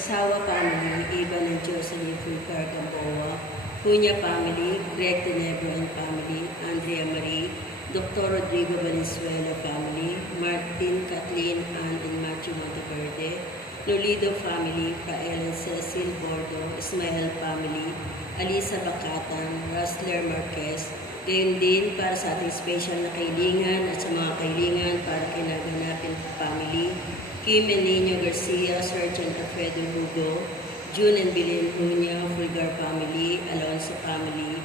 Pasawa family, Eva ng Diyos and Fulcar Gamboa, Cunha family, Greg Tenebro and family, Andrea Marie, Dr. Rodrigo Valenzuela family, Martin, Kathleen, Ann, and Matthew Monteverde, Nolido family, Pael and Cecil Bordo, Ismael family, Alisa Bacatan, Rosler Marquez, gayon din para sa ating special na kailingan at sa mga kailingan para kay Naganapin family, Kim and Nino Garcia, Sergeant Alfredo Hugo, June and Bilin Cunha, Fulgar family, Alonso family,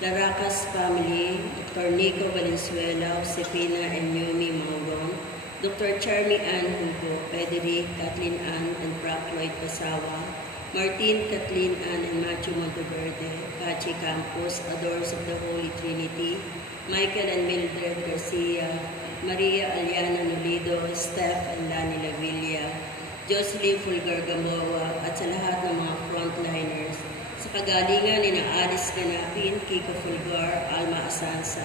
Laracas family, Dr. Nico Valenzuela, Josefina and Yumi Mongon, Dr. Charmy Ann Hugo, Frederick, Kathleen Ann, and Brock Lloyd Pasawa, Martin, Kathleen Ann, and Matthew Monteverde, Pachi Campos, Adores of the Holy Trinity, Michael and Mildred Garcia, Maria Aliana Nolido, Steph and Lani Lavilla, Jocelyn Fulgar Gamboa, at sa lahat ng mga frontliners, sa kagalingan ni na Alice Ganapin, Kiko Fulgar, Alma Asansa,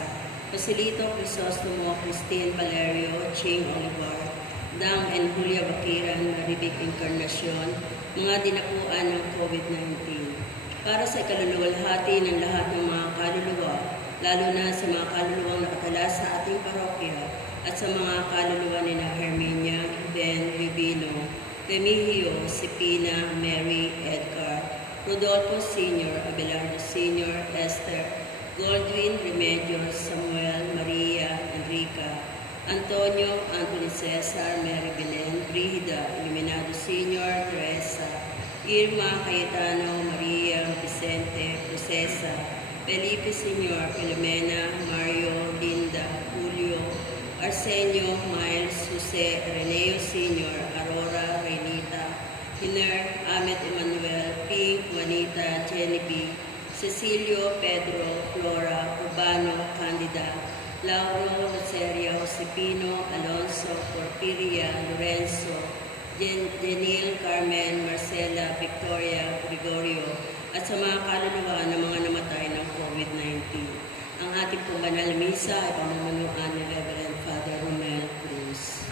Joselito Crisostomo, Christine Valerio, Ching Olivar, Dang and Julia Bakiran, Maribik Encarnacion, mga dinapuan ng COVID-19. Para sa ikaluluwalhati ng lahat ng mga kaluluwa, lalo na sa mga kaluluwang nakatala sa ating parokya at sa mga kaluluwa ni na Herminia, Ben, Rubino, Remigio, Sipina, Mary, Edgar, Rodolfo Sr., Abelardo Sr., Esther, Goldwyn, Remedios, Samuel, Maria, Enrica, Antonio, Anthony Cesar, Mary Belen, Brigida, Iluminado Sr., Teresa, Irma, Cayetano, Maria, Vicente, Procesa, Felipe Sr., Filomena, Mario, Linda, Julio, Arsenio, Miles, Jose, Reneo Sr., Aurora, Renita, Hiner, Ahmed Emmanuel, Pink, Juanita, Genevieve, Cecilio, Pedro, Flora, Urbano, Candida, Lauro, Rosario, Josepino, Alonso, Porfiria, Lorenzo, Jenil, Carmen, Marcela, Victoria, Gregorio, at sa mga kaluluwa ng mga namatay ng COVID-19. Ang ating pong banal na misa ay pamumunuan ni Reverend Father Romel Cruz.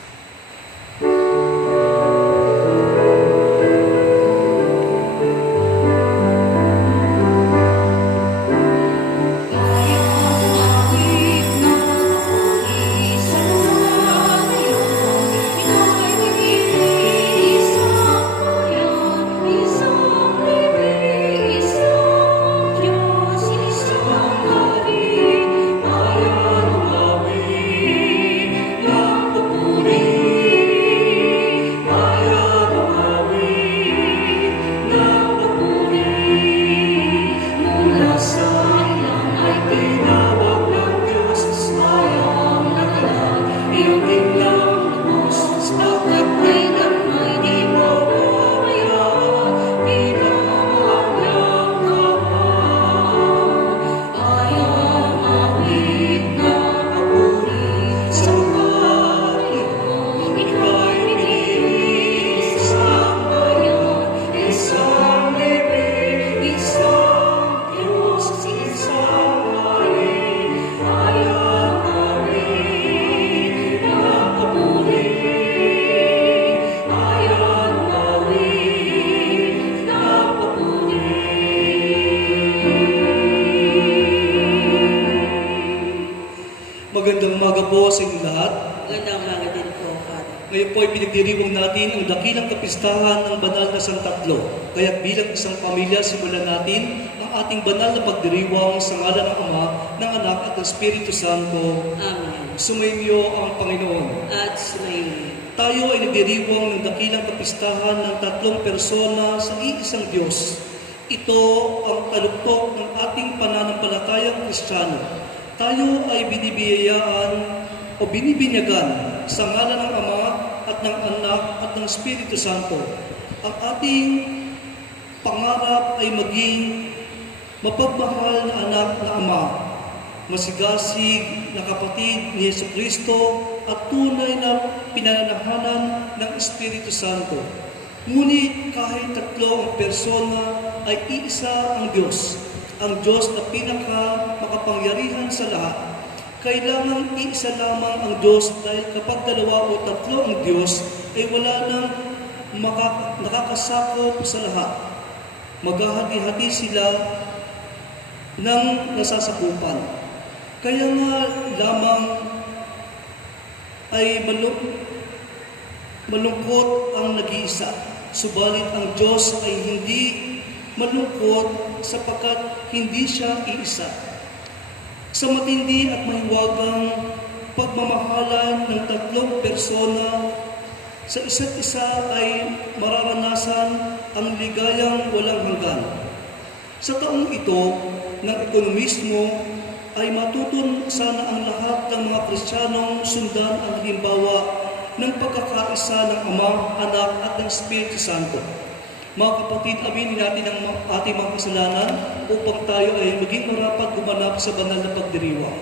Magandang umaga po sa inyo lahat. Magandang umaga din po, Father. Ngayon po ay pinagdiriwang natin ang dakilang kapistahan ng banal na Santatlo. Kaya bilang isang pamilya, simulan natin ang ating banal na pagdiriwang sa ngalan ng Ama, ng Anak at ng Espiritu Santo. Amen. Sumainyo ang Panginoon. At sumayin. Tayo ay nagdiriwang ng dakilang kapistahan ng tatlong persona sa iisang Diyos. Ito ang taluktok ng ating pananampalatayang Kristiyano. Tayo ay binibiyayaan o binibinyagan sa ngalan ng Ama at ng Anak at ng Espiritu Santo. Ang ating pangarap ay maging mapagmahal na anak na Ama, masigasig na kapatid ni Jesucristo at tunay na pinananahanan ng Espiritu Santo. Ngunit kahit tatlo ang persona ay iisa ang Diyos na pinaka-makapangyarihan sa lahat. Kailangan iisa lamang ang Diyos dahil kapag dalawa o tatlo ang Diyos, ay wala nang nakakasakop sa lahat. Maghahati-hati sila ng nasasakupan. Kaya nga lamang ay malungkot ang nag-iisa. Subalit ang Diyos ay hindi malungkot sapagkat hindi siya iisa. Sa matindi at mahiwagang pagmamahalan ng tatlong persona, sa isa't isa ay mararanasan ang ligayang walang hanggan. Sa taong ito ng ekonomismo ay matutun sana ang lahat ng mga Kristiyanong sundan ang halimbawa ng pagkakaisa ng Ama, Anak at ng Espiritu Santo. Mga kapatid, aminin natin ang ating mga kasalanan upang tayo ay maging marapat gumanap sa banal na pagdiriwang.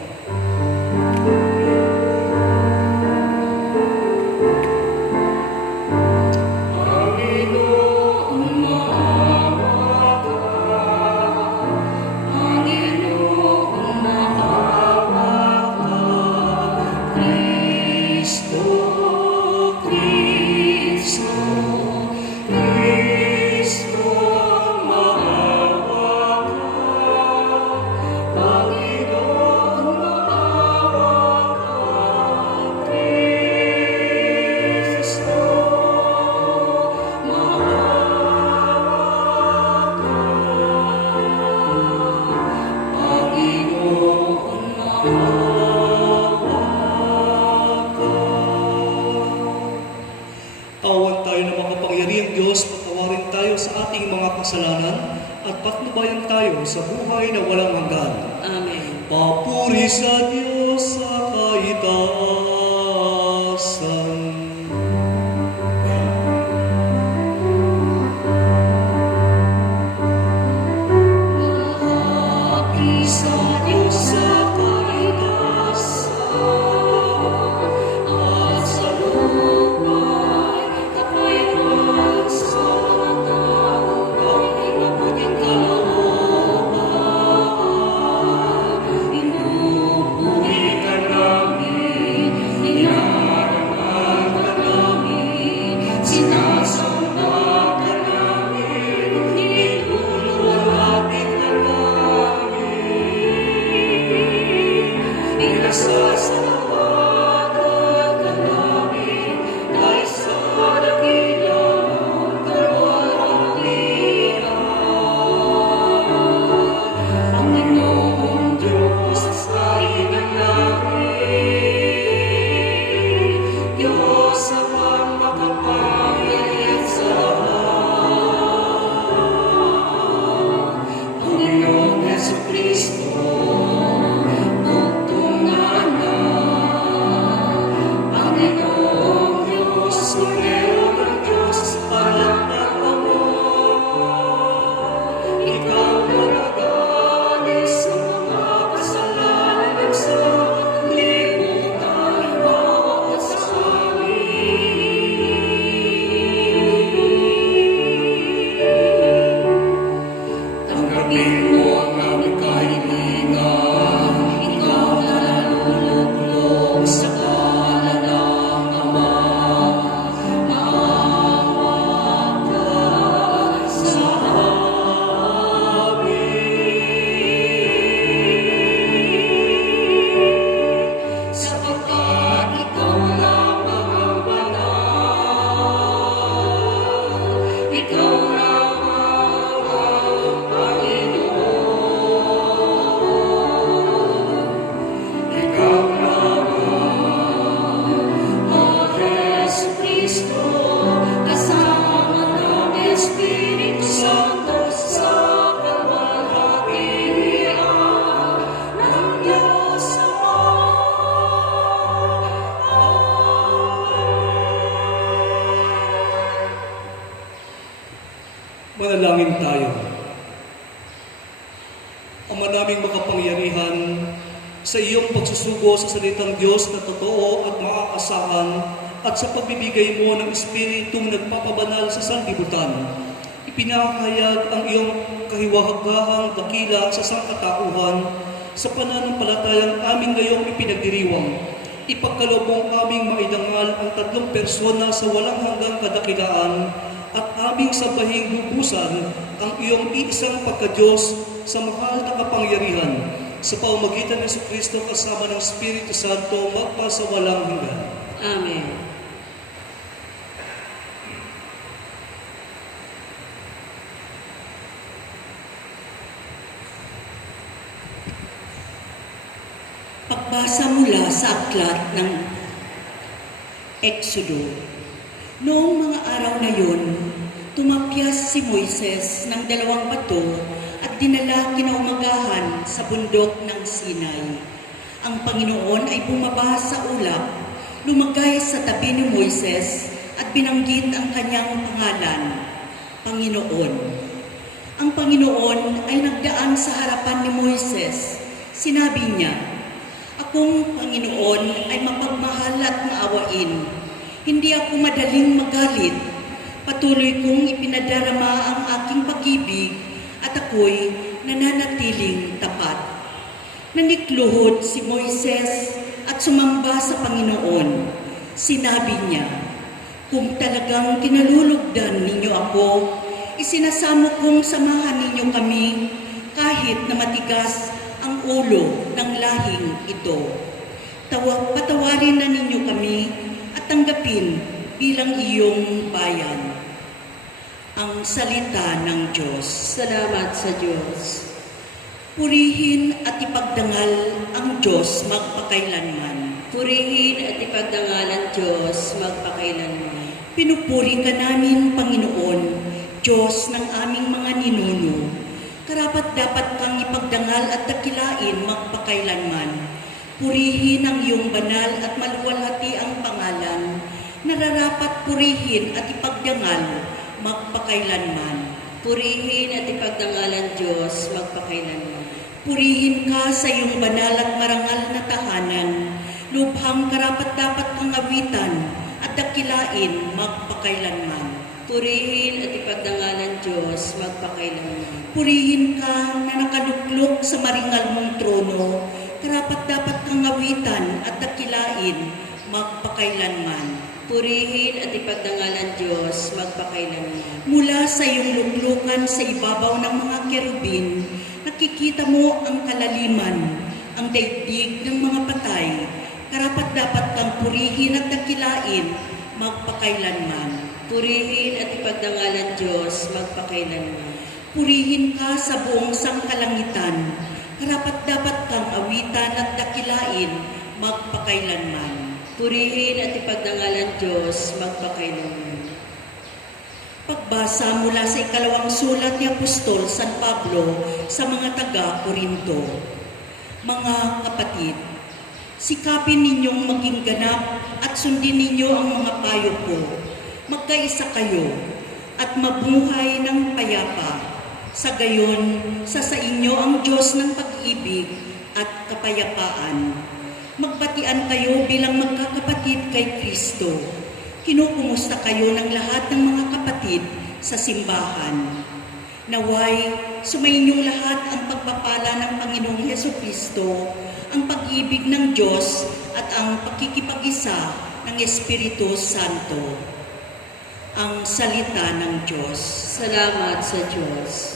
Awan tayo ng makapangyarihang Diyos, patawarin tayo sa ating mga kasalanan at patnubayan tayo sa buhay na walang hanggan. Amen. Papuri sa Diyos sa kaitaasan. Papuri sa Diyos sa kaitaasan at sa lupay kapayapaan sa mga taong may mabuting kalooban. Pinupuri ka namin, inaaraman ka namin, sinasamba ka namin, inululwalhati ka namin, inasasalawagan ka namin, dahil sa dakilang kaluwalhatian. Ang Panginoong Diyos sa inalangin, Diyos ang makapangyarihan sa lahat. Panginoong Jesucristo, tungtungan na. Panginoong Diyos, Kordero ng Diyos, alam ng amor. Ikaw managalis sa mga kasalanan ng sanlibutan, bawat sa amin. Tanggapin mo ang aming kahilingan, ikaw na naluluklok sa kalan ng Ama. Maawa ka sa amin, sapagkat ikaw lamang ang banal, ikaw lamang ang Panginoon, ikaw lamang, O Jesucristo, kasama ng Espiritu Santo sa kaluwalhatian ng Diyos Ama. Manalangin tayo. Ama naming makapangyarihan, sa iyong pagsusugo sa salitang Diyos na totoo at maaasahan at sa pagbibigay mo ng Espiritong nagpapabanal sa sanlibutan, ipinahayag ang iyong kahiwaghahang dakila sa sangkatauhan sa pananampalatayang amin ngayong ipinagdiriwang. Ipagkaloob mo aming maidangal ang tatlong persona sa walang hanggang kadakilaan at aming sabahing lubusan ang iyong iisang pagka-Diyos sa mahal na kapangyarihan sa pamamagitan ng Kristo kasama ng Espiritu Santo magpa sa walang hanggan. Amen. Pagbasa mula sa aklat ng Exodo. Noong mga araw na yun, tumapyas si Moises ng 2 bato at dinala kinaumagahan sa bundok ng Sinai. Ang Panginoon ay bumaba sa ulap, lumagay sa tabi ni Moises at binanggit ang kanyang pangalan, Panginoon. Ang Panginoon ay nagdaan sa harapan ni Moises. Sinabi niya, "Akong Panginoon ay mapagmahal at maawain. Hindi ako madaling magalit. Patuloy kong ipinadarama ang aking pag-ibig at ako'y nananatiling tapat." Nanikluhod si Moises at sumamba sa Panginoon. Sinabi niya, "Kung talagang kinalulugdan ninyo ako, isinasamo kong samahan ninyo kami kahit na matigas ang ulo ng lahing ito. Patawarin na ninyo kami at tanggapin bilang iyong bayan." Ang salita ng Diyos. Salamat sa Diyos. Purihin at ipagdangal ang Diyos magpakailanman. Purihin at ipagdangal ang Diyos magpakailanman. Pinupuri ka namin, Panginoon, Diyos ng aming mga ninuno. Karapat-dapat kang ipagdangal at dakilain magpakailanman. Purihin ang iyong banal at maluwalhati ang pangalan. Nararapat purihin at ipagdangal magpakailanman. Purihin at ipagdangal ang Diyos magpakailanman. Purihin ka sa iyong banal at marangal na tahanan. Lubhang karapat-dapat kang awitan at dakilain magpakailanman. Purihin at ipagdangal ang Diyos magpakailanman. Purihin ka na nakaluklok sa maringal mong trono. Karapat-dapat kang awitan at dakilain magpakailanman. Purihin at ipagdangal ang Diyos magpakailanman. Mula sa iyong luklukan sa ibabaw ng mga kerubin, nakikita mo ang kalaliman, ang daigdig ng mga patay. Karapat-dapat kang purihin at dakilain magpakailanman. Purihin at ipagdangal ang Diyos magpakailanman. Purihin ka sa buong sangkalangitan. Karapat-dapat kang awitan at dakilain magpakailanman. Purihin at ipagdangal ang Diyos magpakailanman. Pagbasa mula sa 2 sulat ni Apostol San Pablo sa mga taga-Korinto. Mga kapatid, sikapin ninyong maging ganap at sundin ninyo ang mga payo ko. Magkaisa kayo at mabuhay ng payapa. Sa gayon, sa inyo ang Diyos ng pag-ibig at kapayapaan. Magbatian kayo bilang magkakapatid kay Kristo. Kinukumusta kayo ng lahat ng mga kapatid sa simbahan. Naway, sumainyong lahat ang pagpapala ng Panginoong Hesukristo, ang pag-ibig ng Diyos at ang pakikipag-isa ng Espiritu Santo. Ang salita ng Diyos. Salamat sa Diyos.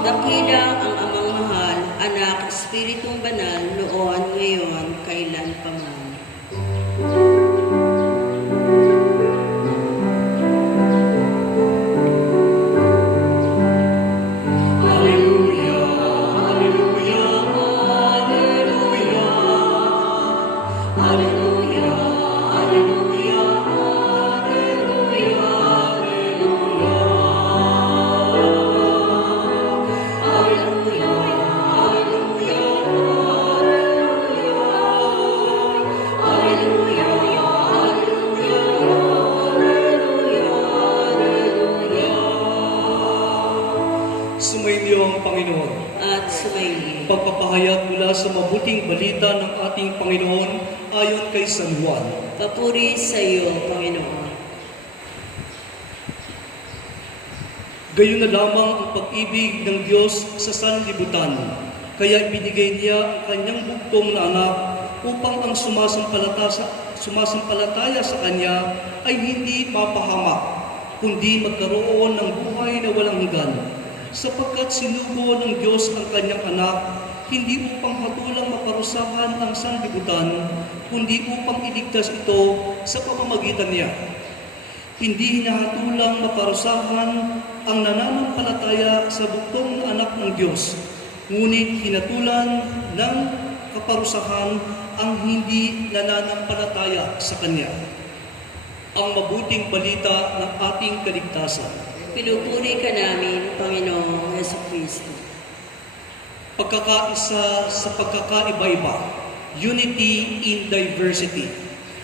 Dakila ang amang mahal, anak, Espiritong banal, noon, ngayon, kailan pa man. mabuting balita ng ating Panginoon ayon kay San Juan. Papuri sa iyo, Panginoon. Gayon na lamang ang pag-ibig ng Diyos sa sanlibutan. Kaya ibinigay niya ang kanyang bugtong na anak upang ang sumasampalataya sa Kanya ay hindi mapahamak, kundi magkaroon ng buhay na walang hanggan. Sapagkat sinugo ng Diyos ang kanyang anak, hindi upang hatulang maparusahan ang sanlibutan, kundi upang iligtas ito sa pamamagitan niya. Hindi hinahatulang maparusahan ang nananampalataya sa bugtong na anak ng Diyos, ngunit hinatulan ng kaparusahan ang hindi nananampalataya sa Kanya. Ang mabuting balita ng ating kaligtasan. Pinupuri ka namin, Panginoong Jesucristo. Pagkakaisa sa pagkakaiba-iba, unity in diversity.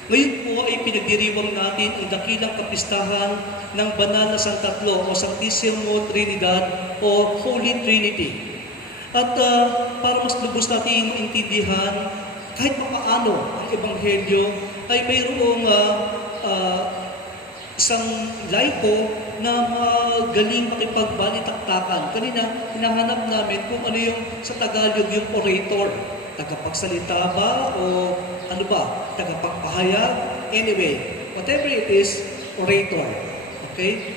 Ngayon po ay pinagdiriwang natin ang dakilang kapistahan ng Banal na Santatlo o Sanctissimo Trinidad o Holy Trinity. At para mas lubos natin maintindihan, kahit papaano ang Ebanghelyo ay mayroong isang laiko na magaling makipagbalitaktakan. Kanina, hinahanap namin kung ano yung sa Tagalog yung orator. Tagapagsalita ba o ano ba? Tagapagpahayag? Anyway, whatever it is, orator. Okay?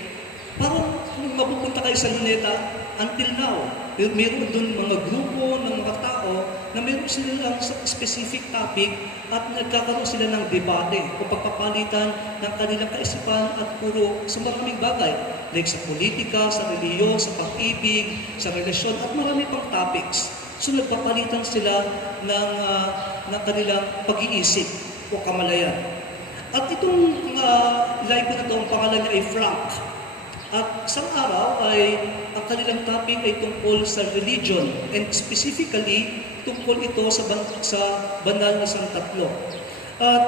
Parang kung mapupunta kayo sa Luneta, until now, meron dun mga grupo ng mga tao na meron silang specific topic at nagkakaroon sila ng debate o pagpapalitan ng kanilang kaisipan at puro sa maraming bagay. Like sa politika, sa reliyon, sa pag-ibig, sa relasyon, at marami pang topics. So nagpapalitan sila ng kanilang pag-iisip o kamalayan. At itong live ko na ito, ang pangalan niya ay Frank. At isang araw ay ang kanilang topic ay tungkol sa religion and specifically tungkol ito sa Banal na Santatlo. At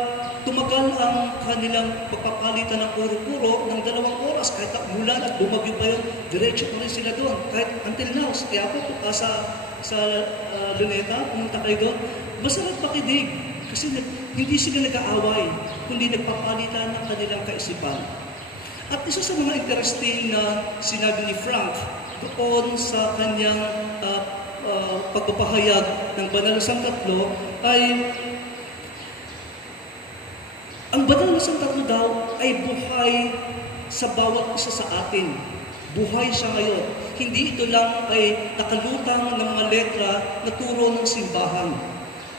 tumagal ang kanilang pagpapalitan ng puro-puro ng 2 oras kahit umulan at bumagyo pa yun, diretso pa rin sila doon. Kahit until now, kaya po sa Luneta, pumunta kayo doon, masarap pakinig kasi hindi sila nag-aaway, kundi nagpapalitan ng kanilang kaisipan. At isa sa mga interesting na sinabi ni Frank doon sa kanyang pagpapahayag ng Banal na Santatlo ay ang Banal na Santatlo daw ay buhay sa bawat isa sa atin. Buhay siya ngayon. Hindi ito lang ay nakalutang ng mga letra na turo ng simbahan.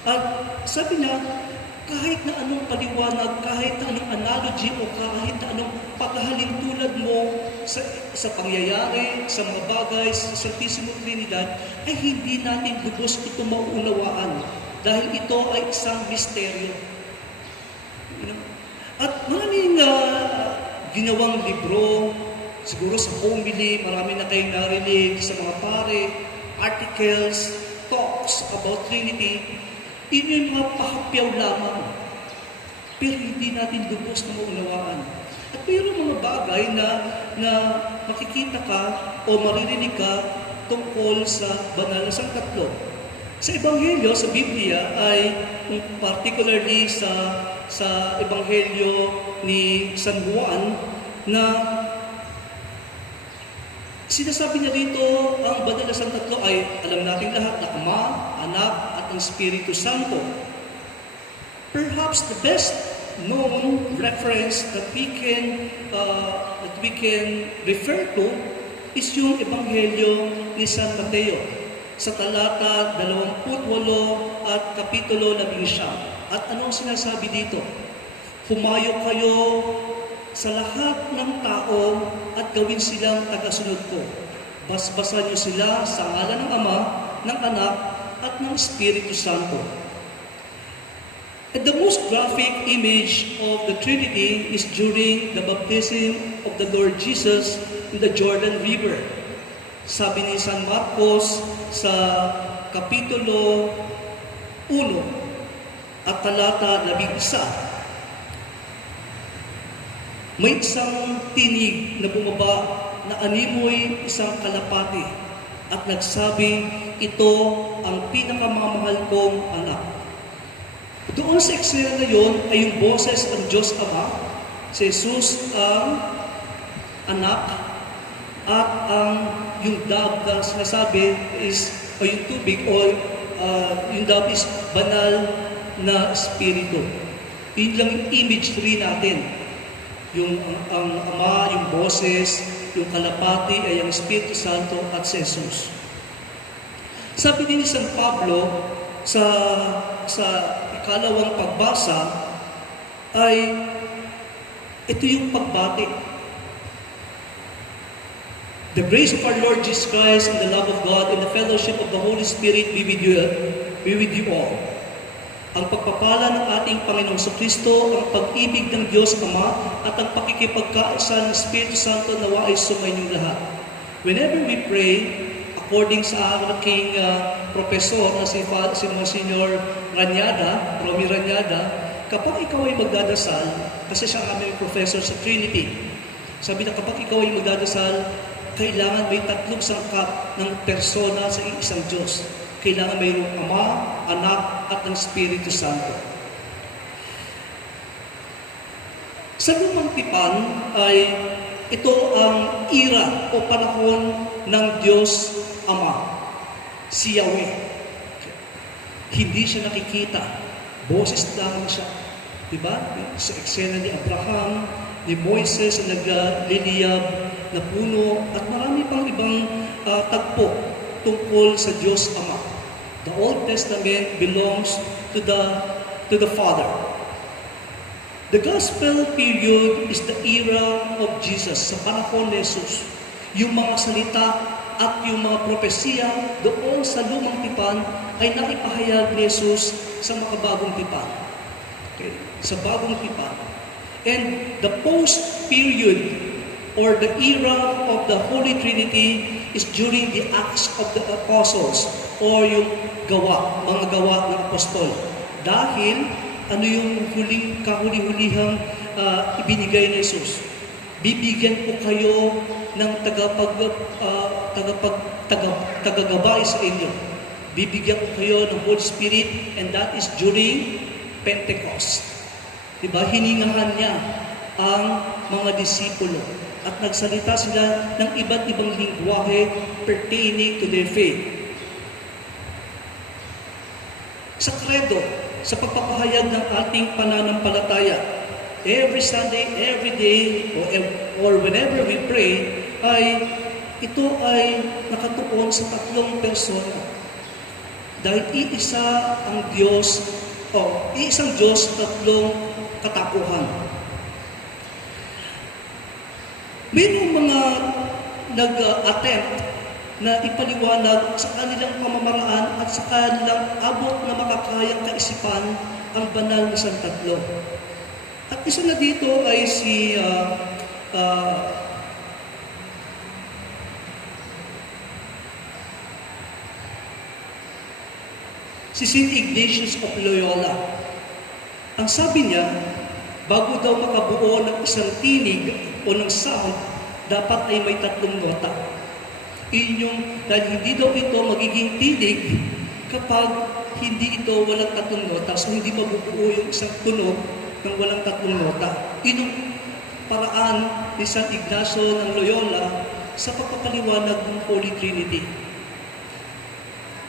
At sabi niya, kahit na anong paliwanag, kahit na anong analogy o kahit na anong paghahalin tulad mo sa pangyayari, sa mga bagay, sa Sanctissimo Trinidad, ay hindi natin lubos ito mauunawaan dahil ito ay isang misteryo. At maraming ginawang libro, siguro sa homily, marami na kayong narinig sa mga pare, articles, talks about Trinity. Ito yung mga pahapyaw lamang. Pero hindi natin lubos na maunawaan. At mayroong mga bagay na makikita ka o maririnig ka tungkol sa Banal na Santatlo. Sa Ebanghelyo, sa Biblia, ay particularly sa Ebanghelyo ni San Juan, na sinasabi niya dito, ang Banal na Santatlo ay alam natin lahat na Ama, Anak, at ang Espiritu Santo. Perhaps the best known reference that we can refer to is yung Ebanghelyo ni San Mateo sa talata 28 at kapitulo 11. At anong sinasabi dito? Humayo kayo sa lahat ng tao at gawin silang tagasunod ko. Basbasan niyo sila sa ngalan ng Ama, ng Anak, at ng Espiritu Santo. And the most graphic image of the Trinity is during the baptism of the Lord Jesus in the Jordan River. Sabi ni San Marcos sa kapitulo 1 at talata 11, may isang tinig na bumaba na animoy isang kalapati at nagsabi, ito ang pinakamamahal kong anak. Doon sa eksena na yun ay yung boses ng Diyos Ama, si Jesus ang anak, at ang yung dove na sinasabi is, o yung tubig, o yung dove is banal na espiritu. Yun lang yung imagery natin. Yung ang Ama, yung boses, yung kalapati ay ang Espiritu Santo at si Jesus. Sabi din ni San Pablo sa ikalawang pagbasa ay ito yung pagbati. The grace of our Lord Jesus Christ and the love of God and the fellowship of the Holy Spirit be with you all. Ang pagpapala ng ating Panginoong Kristo, ang pag-ibig ng Diyos Ama, at ang pakikipagkaisa ng Espiritu Santo nawa ay sumayin lahat. Whenever we pray, according sa aking professor na si Monsignor Ranyada, Romy Ranyada, kapag ikaw ay magdadasal, kasi siya ang aming professor sa Trinity, sabi na kapag ikaw ay magdadasal, kailangan may tatlong sangkap ng persona sa isang Diyos. Kailangan mayroong Ama, Anak, at ng Espiritu Santo. Sa Lumang Tipan ay ito ang era o panahon ng Diyos Ama, si Yahweh. Hindi siya nakikita. Boses lang siya. Diba? Sa eksena ni Abraham, ni Moises na nagliliyab na puno, at marami pang ibang tagpo tungkol sa Diyos Ama. The Old Testament belongs to the Father. The Gospel period is the era of Jesus, sa panahon ni Jesus. Yung mga salita at yung mga propesiya doon sa Lumang Tipan ay naipahayag ni Jesus sa makabagong tipan. Okay? Sa bagong tipan. And the post-period or the era of the Holy Trinity is during the Acts of the Apostles or yung mga gawa ng apostol. Dahil ano yung kahuli-hulihang ibinigay ni Jesus? Bibigyan ko kayo ng tagagabay sa inyo. Bibigyan ko kayo ng Holy Spirit, and that is during Pentecost. Diba? Hiningahan niya ang mga disipulo at nagsalita sila ng iba't ibang lingwahe pertaining to their faith. Sa credo, sa pagpapahayag ng ating pananampalataya, every Sunday, every day, or whenever we pray, ito ay nakatuon sa tatlong persona. Dahil iisa ang Diyos, iisang Diyos, tatlong katapuhan. Mayroong mga nag-attempt na ipaliwanag sa kanilang pamamaraan at sa kanilang abot na makakayang kaisipan ang banal na Santatlo. At isa na dito ay si St. Ignatius of Loyola. Ang sabi niya, bago daw makabuo ng isang tinig o ng sound, dapat ay may tatlong nota. Dahil hindi daw ito magiging tinig kapag hindi ito walang tatlong nota. So hindi mabubuo yung isang tunog ng walang tatlong nota. Yung paraan ni San Ignacio ng Loyola sa pagpapaliwanag ng Holy Trinity.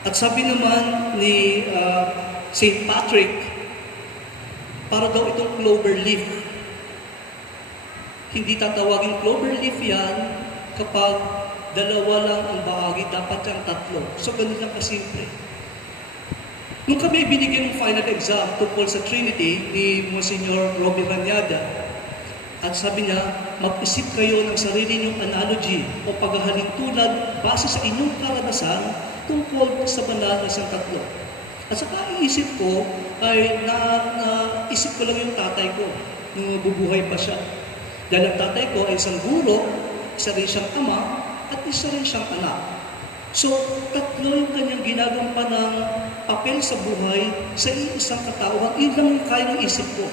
At sabi naman ni St. Patrick, para daw itong clover leaf. Hindi tatawagin clover leaf yan kapag dalawa lang ang bahagi, dapat yung tatlo. So, ganun lang kasimple. Nung kami binigyan ng final exam tungkol sa Trinity ni Monsignor Romy Ranyada, at sabi niya, mag-isip kayo ng sarili niyong analogy o paghahalin tulad base sa inyong karanasan tungkol sa banal na Santatlo. At sa kaiisip ko, ay naisip ko lang yung tatay ko nung bubuhay pa siya. Dahil ang tatay ko ay isang guro, isa rin siyang ama, at isa rin siyang anak. So, tatlo yung kanyang ginagawa ng papel sa buhay sa isang katauhan. Yun lang yung kaya ng isip ko.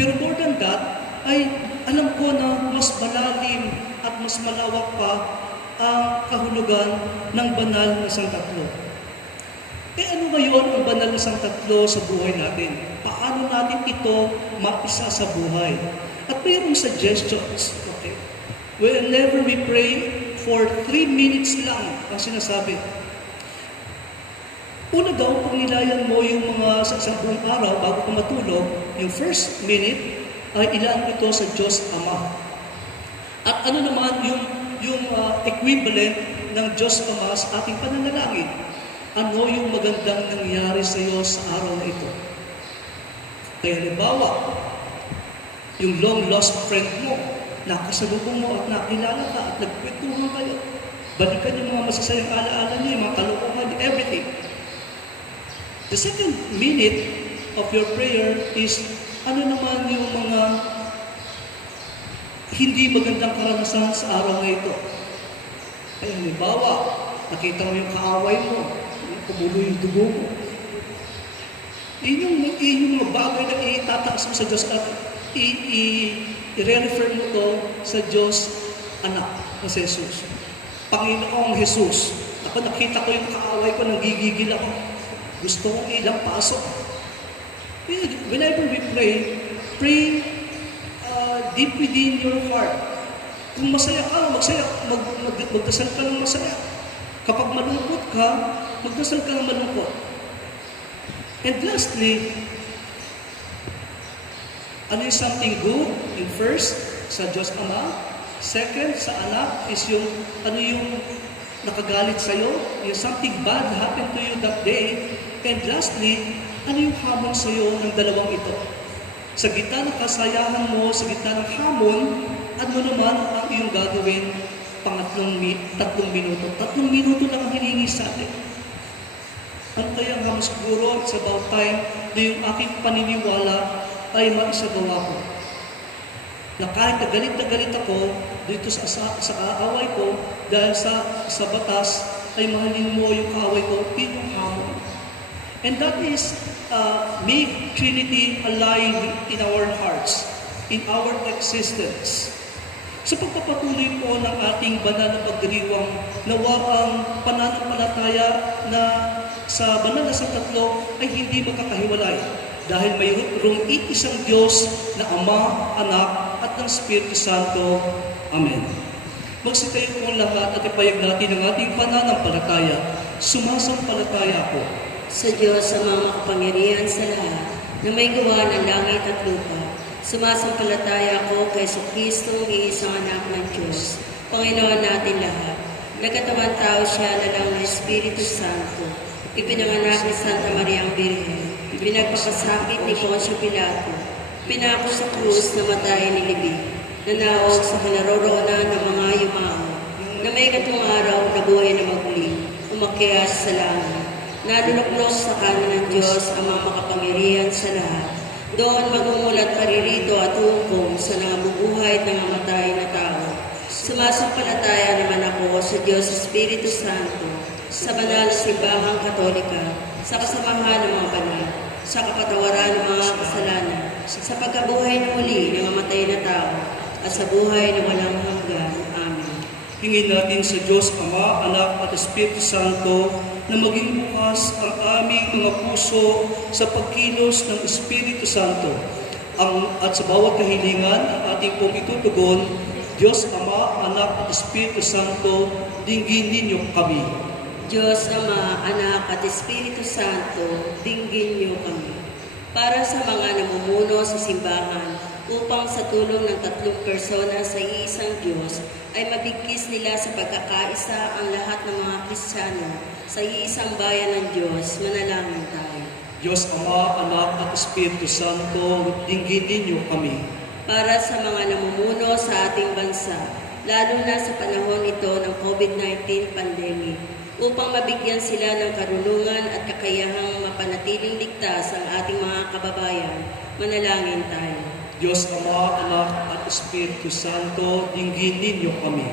Pero more than that, ay alam ko na mas malalim at mas malawak pa ang kahulugan ng banal na Santatlo. Ano ngayon ang banal na isang tatlo sa buhay natin? Paano natin ito maisa sa buhay? At mayroong suggestions. Okay? Whenever we pray, for 3 minutes lang ang sinasabi. Una daw, pag nilayan mo yung mga sa isang buong araw bago ka matulog, yung first minute ay ilaan ito sa Diyos Ama. At ano naman yung equivalent ng Diyos Ama sa ating pananalangin? Ano yung magandang nangyari sa iyo sa araw na ito? Kaya halimbawa, yung long lost friend mo, nakasalubong mo at nakilala ka at nagkwentuhan kayo. Balikan yung mga masasayang alaala niyo, yung mga kalokohan, everything. The second minute of your prayer is ano naman yung mga hindi magandang karanasan sa araw na ito. Kaya halimbawa, nakita mo yung kaaway mo, kumulo yung dugo mo. Yung mga bagay na itataas mo sa Diyos at i-refer mo to sa Diyos Anak na si Jesus. Panginoong Jesus, ako nakita ko yung kaaway ko, nanggigigil ako. Gusto kong ilang pasok. Whenever we pray deep within your heart. Kung masaya ka, magdasal ka ng masaya. Kapag malungkot ka, magdasal ka ng malungkot. And lastly, ano yung something good? In first, sa Diyos Ama. Second, sa anak is yung ano yung nakagalit sa'yo. Yung something bad happened to you that day. And lastly, ano yung hamon sa'yo ng dalawang ito? Sa gitna ng kasayahan mo, sa gitna ng hamon, ano naman ang iyong gagawin tatlong minuto. 3 minuto lang ang hiningi sa atin. Ang kaya nga siguro, it's about time na yung aking paniniwala ay maisagawa ko. Na kahit na galit ako dito sa kaaway ko, dahil sa batas, ay mahalin mo yung kaaway ko, yung hamon. And that is, make Trinity alive in our hearts, in our existence. Sa pagpapatuloy po ng ating banal na pagdiriwang, nawa ang pananampalataya na sa banal na isang tatlo ay hindi makakahiwalay dahil mayroong iisang Diyos na Ama, Anak at ng Espiritu Santo. Amen. Magsitayo po lahat at ipayag natin ang ating pananampalataya. Sumasampalataya po sa Diyos sa mga makapangyarihan sa lahat na may gawa ng langit at lupa. Sumasampalataya ko kay Kristo, iisang anak ng Diyos, Panginoon natin lahat. Nagkatawang tao siya na lang ng Espiritu Santo. Ipinanganak ni Santa Maria ang Birhen. Pinagpakasakit ni Poncio Pilato. Pinako sa krus na matayin ni Libig. Nanaog sa kinaroroonan ng mga yumao. Na may katong araw na buhay na maguli. Umakyat sa langit. Nalunuklok sa kanan ng Diyos ang mga makapangyarihan sa lahat. Doon magumulat paririto at hukom sa nangabubuhay at nangamatay na tao. Sumasampalataya naman ako sa Diyos Espiritu Santo, sa banal na simbahang Katolika, sa kasamahan ng mga banal, sa kapatawaran ng mga kasalanan, sa pagkabuhay na muli ng mamatay na tao, at sa buhay na walang hanggan. Amen. Hingin natin sa Diyos Ama, Anak at Espiritu Santo na maging bukas ang aming mga puso sa pagkilos ng Espiritu Santo. At sa bawat kahilingan ang ating pong itutugon, Diyos Ama, Anak at Espiritu Santo, dinggin ninyo kami. Diyos Ama, Anak at Espiritu Santo, dinggin niyo kami. Para sa mga namumuno sa simbahan, upang sa tulong ng 3 persona sa iisang Diyos, ay mabigkis nila sa pagkakaisa ang lahat ng mga Kristiyano sa iisang bayan ng Diyos. Manalangin tayo. Diyos Ama, Anak at Espiritu Santo, dinggin ninyo kami. Para sa mga namumuno sa ating bansa, lalo na sa panahon ito ng COVID-19 pandemic, upang mabigyan sila ng karunungan at kakayahang mapanatiling ligtas ang ating mga kababayan, manalangin tayo. Diyos Ama, Anak at Espiritu Santo, dinggin ninyo kami.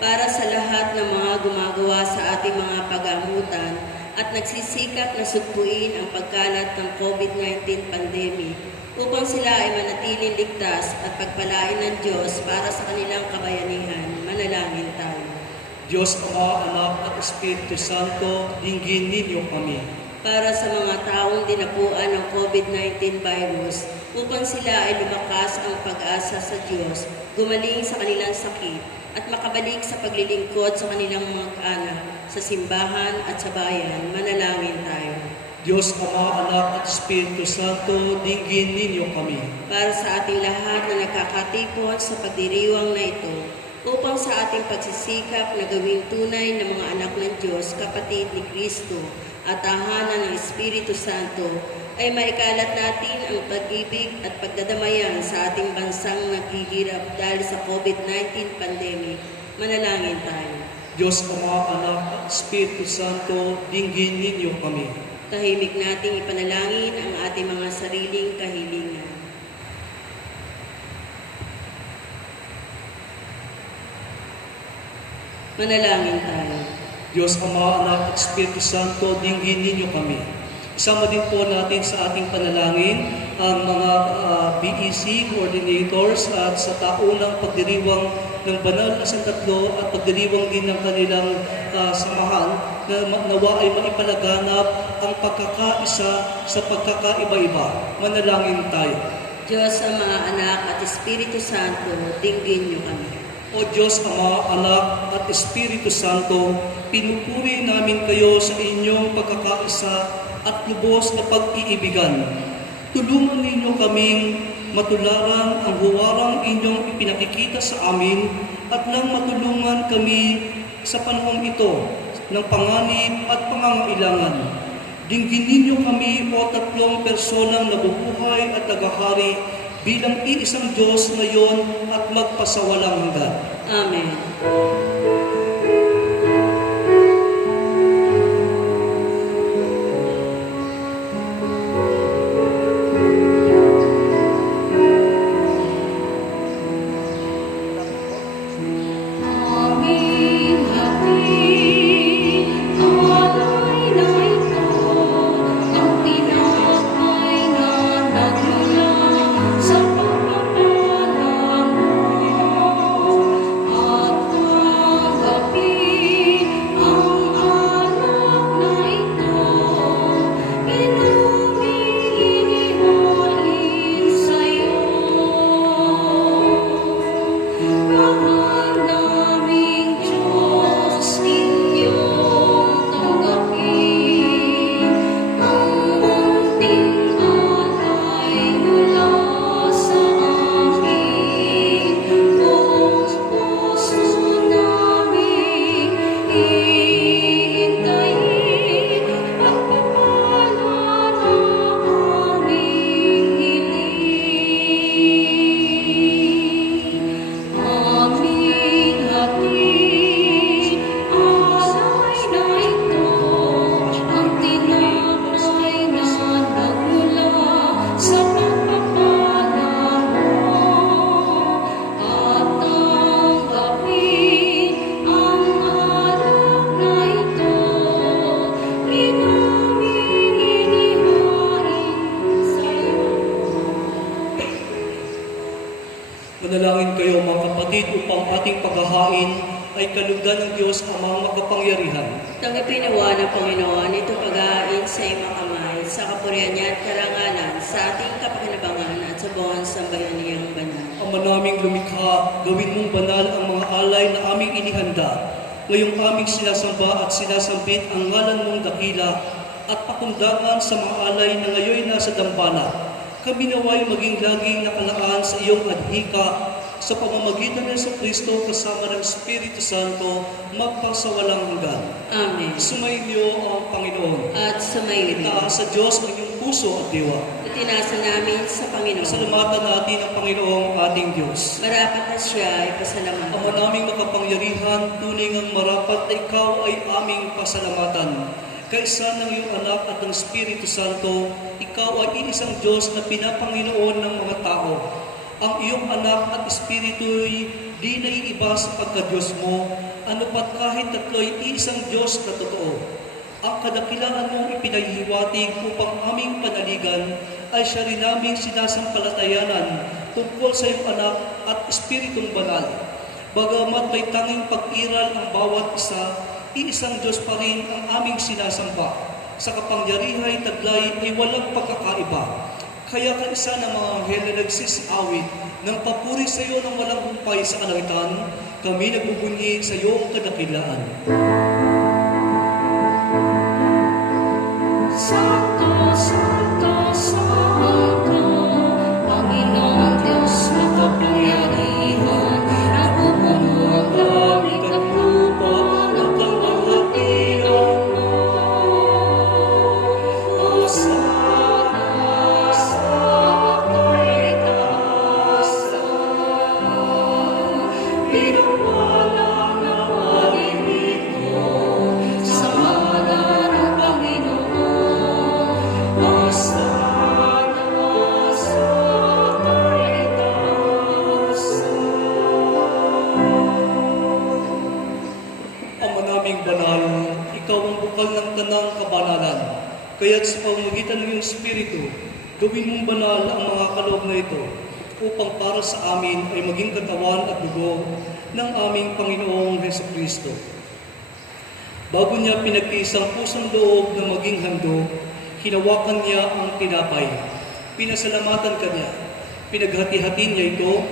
Para sa lahat ng mga gumagawa sa ating mga pag-aamutan at nagsisikap na sugpuin ang pagkalat ng COVID-19 pandemic, upang sila ay manatiling ligtas at pagpalain ng Diyos para sa kanilang kabayanihan, manalangin tayo. Diyos Ama, Anak at Espiritu Santo, dinggin ninyo kami. para sa mga taong dinapuan ng COVID-19 virus upang sila ay lumakas ang pag-asa sa Diyos, gumaling sa kanilang sakit at makabalik sa paglilingkod sa kanilang mga anak sa simbahan at sa bayan. Manalangin tayo. Diyos Ama, Anak at Espiritu Santo, dinggin ninyo kami. Para sa ating lahat na nakakatipon sa pagdiriwang na ito, upang sa ating pagsisikap na gawing tunay na mga anak ng Diyos, kapatid ni Kristo, at tahanan ng Espiritu Santo, ay maikalat natin ang pag-ibig at pagdadamayan sa ating bansang naghihirap dahil sa COVID-19 pandemic. Manalangin tayo. Diyos Ama, Anak at Espiritu Santo, dinggin ninyo kami. Tahimik nating ipanalangin ang ating mga sariling kahilingan. Manalangin tayo. Diyos Ama, Anak at Espiritu Santo, dinggin ninyo kami. Isama din po natin sa ating panalangin ang mga BEC coordinators at sa taunang pagdiriwang ng banal na santatlo at pagdiriwang din ng kanilang samahan na nawa ay maipalaganap ang pagkakaisa sa pagkakaiba-iba. Manalangin tayo. Diyos Ama, Anak at Espiritu Santo, dinggin niyo kami. O Diyos Ama, Anak at Espiritu Santo, pinupuri namin kayo sa inyong pagkakaisa at lubos na pag-iibigan. Tulungan ninyo kaming matularan ang huwarang inyong ipinakikita sa amin at nang matulungan kami sa panahong ito ng panganib at pangangailangan. Dinggin ninyo kami o tatlong personang nabubuhay at nagahari bilang iisang Diyos ngayon at magpasawalang hanggan. Amen. Manalangin kayo mga kapatid upang ating paghahain ay kalugdan ng Diyos Amang makapangyarihan. Tanggapin nawa ng Panginoon ito pag-aain sa iyong kamay, sa kapurihan niya at karangalan, sa ating kapakinabangan at sa buong sambayaniyang banal. Ama naming lumikha, gawin mong banal ang mga alay na aming inihanda. Ngayong aming sinasamba at sinasambit ang ngalan mong dakila at pakundangan sa mga alay na ngayon nasa dambana. Kami naway maging laging nakalaan sa iyong adhika sa pamamagitan ng Kristo kasama ng Espiritu Santo magpasawalang hanggan. Amen. Sumainyo ang Panginoon. At sumayin rin. Itaas sa Diyos ang iyong puso at diwa. Itinasa namin sa Panginoon. Pasalamatan natin ang Panginoong ating Diyos. Marapat na siya ay pasalamatan. Ama naming makapangyarihan, tunay ngang marapat na ikaw ay aming pasalamatan. Kaisa ng iyong anak at ng Espiritu Santo, ikaw ay iisang Diyos na pinapanginoon ng mga tao. Ang iyong anak at Espiritu'y di naiiba sa pagka-Diyos mo, ano pat kahit tatlo'y iisang Diyos na totoo. Ang kadakilaan mong ipinahihiwatig upang aming panaligan ay siya rin naming sinasampalatayanan tungkol sa iyong anak at Espiritong Banal. Bagamat may tanging pag-iral ang bawat isa, iisang Diyos pa rin ang aming sinasamba. sa kapangyarihan taglay ay walang pagkakaiba. Kaya kanisa ng mga anghel na nagsisawit ng papuri sa iyo ng walang humpay sa kalangitan, kami nagbubunyi sa iyong kadakilaan. Santo, Santo, Santo, Panginoon Diyos makapangyarihan, napupuno ang langit at lupa ng kalwalhatian mo. Hosana sa kaitaasan, pinagpala na paligid mo sa ngalan ng Panginoon. Hosana sa kaitaasan. Ama naming banal, ikaw ang bukal ng tanang kabanalan. Kaya't sa pamamagitan ng iyong Espiritu, gawin mong banal ang mga kaloob na ito upang para sa amin ay maging katawan at dugo ng aming Panginoong Hesukristo. Bago niya pinagtiisang pusong loob na maging handog, hinawakan niya ang tinapay. Pinasalamatan kanya. Pinaghati-hati niya ito,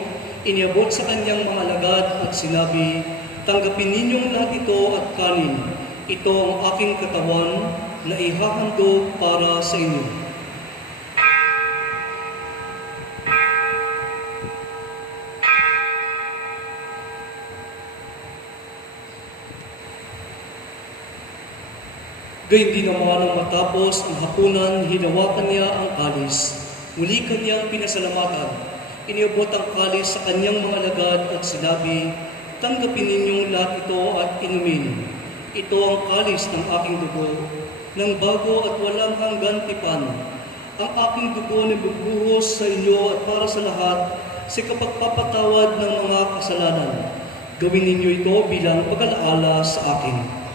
iniabot sa kanyang mga alagad at sinabi, "Tanggapin ninyong lahat ito at kanin. Ito ang aking katawan na ihahandog para sa inyo." Gayun din naman nang matapos ang hapunan, hinawakan niya ang kalis. Muli kanyang pinasalamatan. Iniabot ang kalis sa kanyang mga alagad at sinabi, "Tanggapin ninyong lahat ito at inumin. Ito ang kalis ng aking dugo, ng bago at walang hanggan tipan. Ang aking dugo na bubuhos sa inyo at para sa lahat sa kapagpapatawad ng mga kasalanan. Gawin ninyo ito bilang pag-alaala sa akin."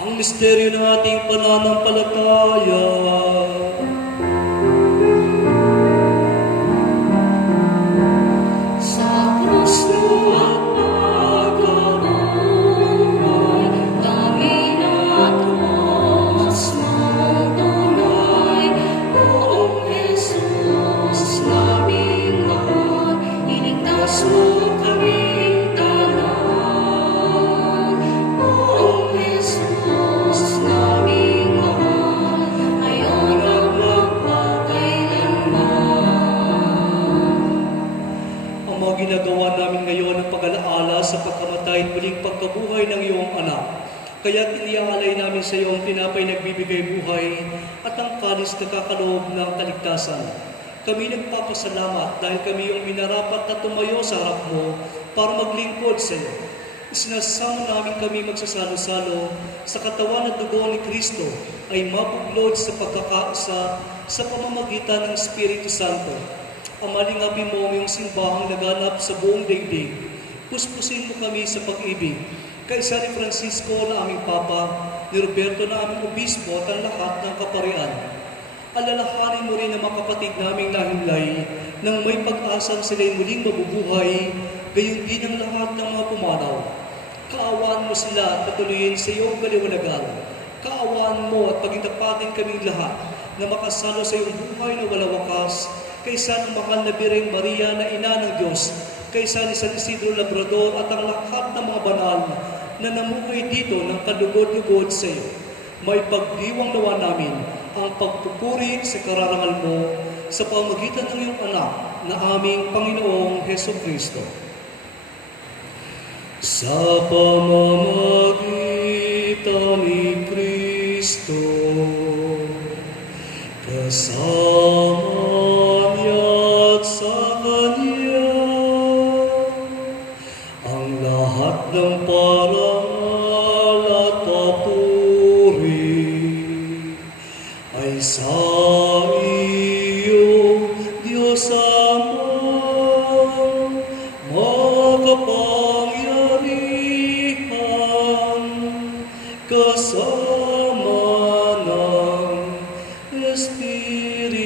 Ang misteryo ng ating pananampalataya. Sa krus mo at pagkabuhay, kami natubos mong tunay. Poong Jesus, naming mahal, iligtas mo kaming tanan. Poong Jesus, naming mahal, ngayon at magpakailanman. Ang mga ginagawa namin ngayon ang pag-alaala sa pagkamatay at muling pagkabuhay ng iyong anak. Kaya iniaalay namin sa iyo ang tinapay nagbibigay buhay at ang kalis na kakaloob ng kaligtasan. Kami nagpapasalamat dahil kami yung minarapat na tumayo sa harap mo para maglingkod sa iyo. Isinasama namin kami magsasalo-salo sa katawan at dugo ni Kristo ay mabuklod sa pagkakaisa sa pamamagitan ng Espiritu Santo. Amalingapin mo ang iyong simbahang naganap sa buong daigdig. Puspusin mo kami sa pag-ibig. Kaisa ni Francisco na aming Papa, ni Roberto na aming Obispo at ang lahat ng kaparian. Alalahanin mo rin ang mga kapatid naming nahimlay nang may pag-asang sila'y muling mabubuhay, gayon din ang lahat ng mga pumanaw. Kaawaan mo sila at patuloyin sa iyong kaliwanagan. Kaawaan mo at pagitapatin kaming lahat na makasalo sa iyong buhay na walang wakas, kaysa ng mahal na Birheng Maria na ina ng Diyos, kaysa ni San Isidro Labrador at ang lahat ng mga banal na namuhay dito ng kalugod-lugod sa iyo. May pagdiwang nawa namin ang pagpupuri sa kararangal mo sa pamagitan ng iyong anak na aming Panginoong Hesukristo. Sa pamamagitan ni Kristo, kasama niya at sa Kanya, ang lahat ng parangal at papuri ay sa iyo, Diyos Ama, makapangyarihan, kasama ng Espiritu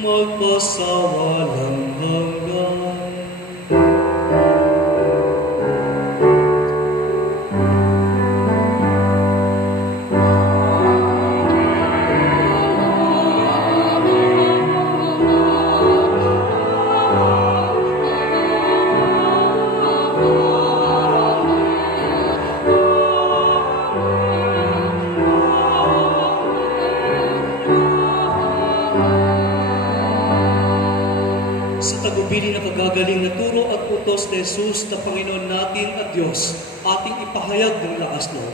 magpasawalang hanggan. Sa tagubilin na kagagaling na turo at utos ni Jesus na Panginoon natin at Diyos, ating ipahayag ng lakas loob.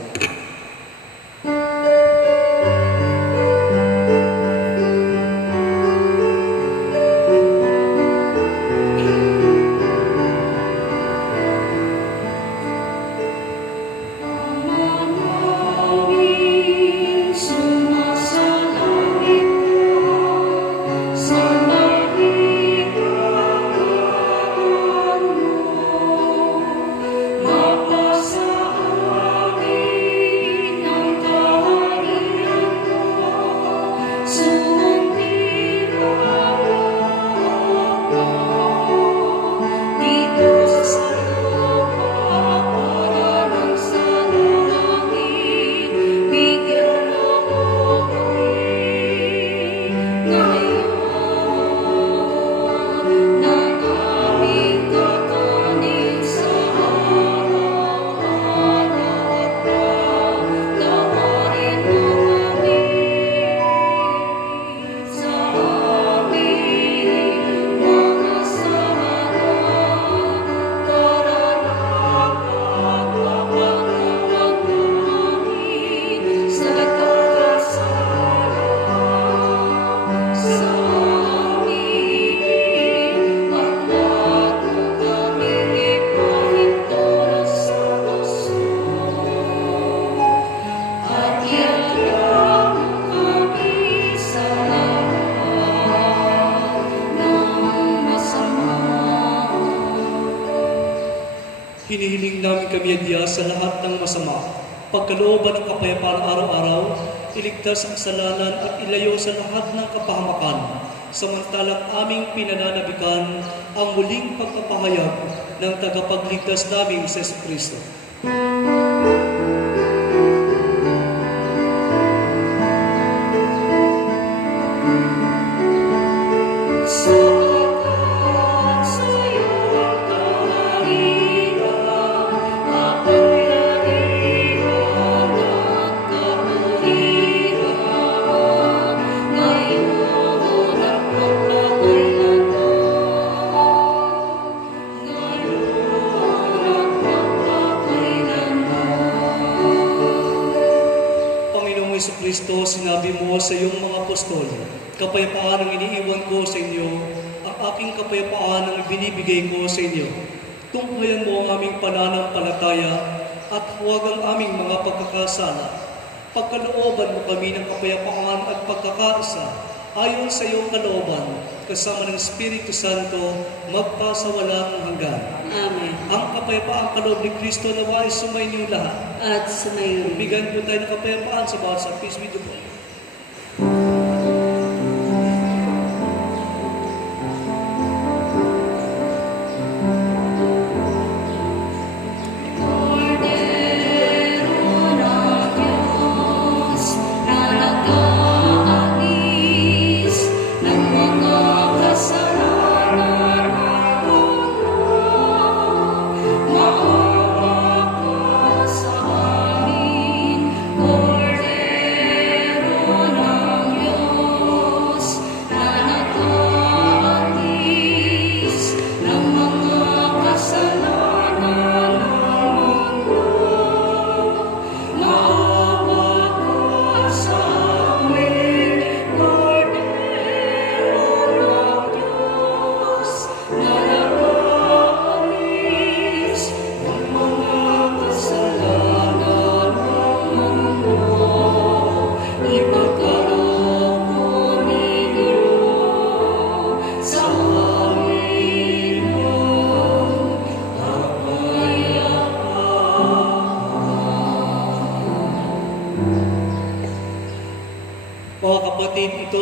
Hinihiling namin kami adya sa lahat ng masama, pagkalooban ng kapayapaan araw-araw, iligtas ang kasalanan at ilayo sa lahat ng kapahamakan, samantalang aming pinananabikan ang muling pagpapahayag ng tagapagligtas namin sa Kristo. Kristo, sinabi mo sa iyong mga apostol, kapayapaan ang iniiwan ko sa inyo, ang aking kapayapaan ang ibinibigay ko sa inyo. Tunghayan mo ang aming pananampalataya at huwag ang aming mga pagkakasala. Pagkalooban mo kami ng kapayapaan at pagkakaisa ayon sa iyong kalooban, kasama ng Espiritu Santo, magpasawalang hanggan. Amen. Ang kapayapaang kaloob ni Kristo nawa ay sumainyo lahat. At sumayon. Bigyan po tayo ng kapayapaan sa bawat sa peace with you po. Cordero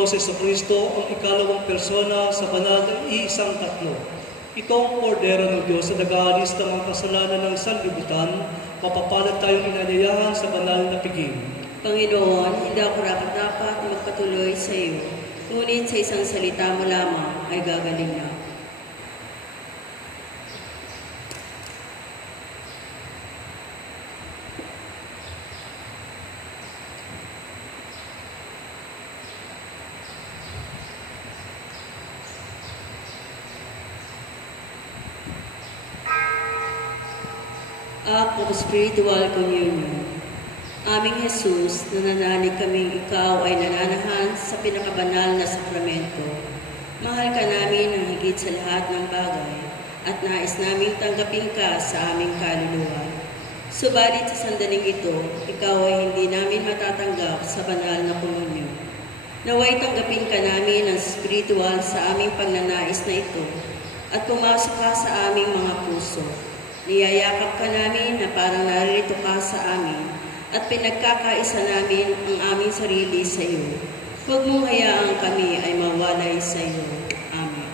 Diyos Jesucristo ang ikalawang persona sa banal na iisang tatlo. Ito ang kordero ng Diyos na nag-aalis ng mga kasalanan ng sanlibutan, mapapalad tayong inanyayahan sa banal na piging. Panginoon, hindi ako rapat-dapat na magpatuloy sa iyo, ngunit sa isang salita mo lamang ay gagaling na. Act of Spiritual Communion. Aming Jesus, nananalig kaming ikaw ay nananahan sa pinakabanal na sakramento. Mahal ka namin ng higit sa lahat ng bagay at nais naming tanggapin ka sa aming kaluluwa. Subalit sa sandaling ito, ikaw ay hindi namin matatanggap sa banal na komunyon. Naway tanggapin ka namin ng spiritual sa aming pagnanais na ito at pumasok ka sa aming mga puso. Niyayakap ka namin na parang naririto ka sa amin at pinagkakaisa namin ang aming sarili sa iyo. Huwag mong hayaan kami ay mawalay sa iyo. Amen.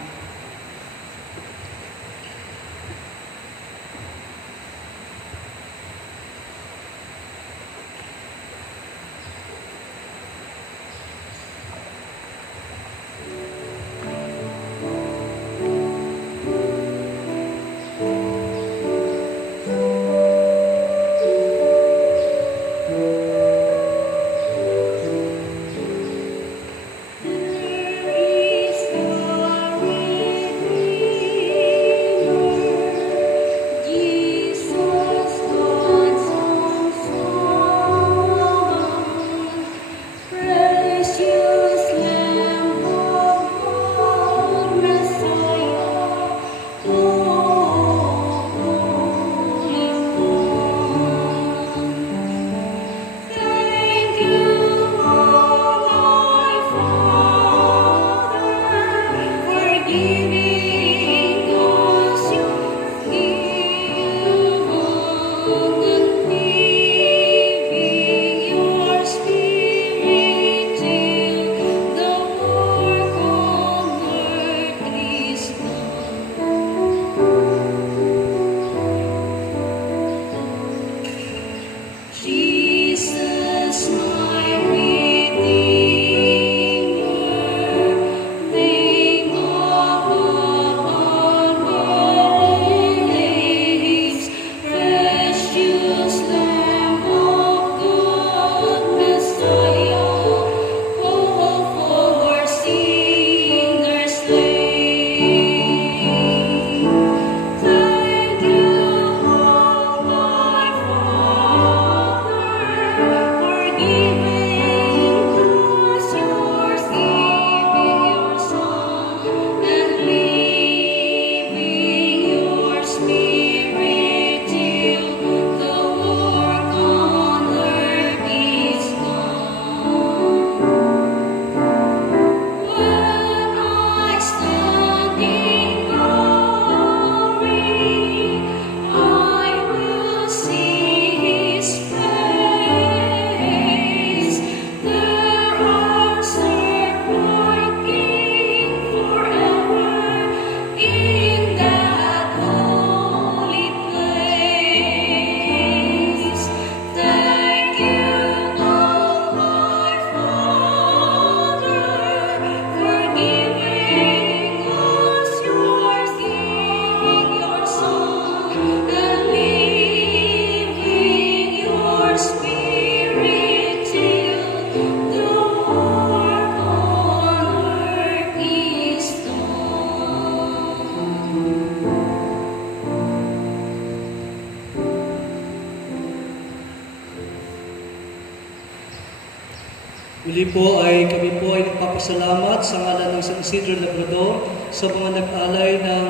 Muli po kami po ay nagpapasalamat sa ngalan ng San Isidro Labrador sa mga nag-alay ng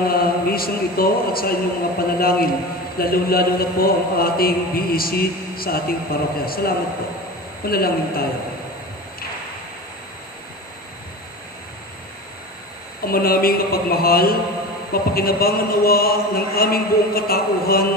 misong ito at sa inyong mga panalangin, lalo-lalo na po ang ating BEC sa ating parokya. Salamat po. Manalangin tayo. Ama naming kapagmahal, mapakinabangan nawa ng aming buong katauhan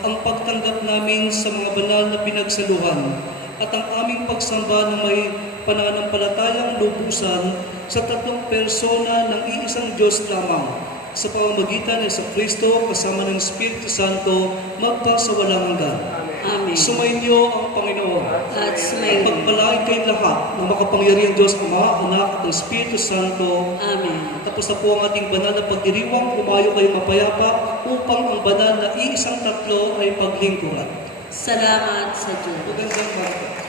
ang pagtanggap namin sa mga banal na pinagsaluhan at ang aming pagsamba ng may pananampalatayang lubusan sa tatlong persona ng iisang Diyos lamang, sa pamamagitan ng sa Kristo kasama ng Espiritu Santo, magpasawalang hanggan. Amen. Sumainyo ang Panginoon. At sumayin. Pagpalain kayong lahat ng makapangyarihang Diyos, Ama, Anak, at Espiritu Santo. Amen. Tapos na po ang ating banal na pagdiriwang, umayo kayong mapayapa upang ang banal na iisang tatlo ay paglingkuran. Salamat sa Diyos. Magandang umaga.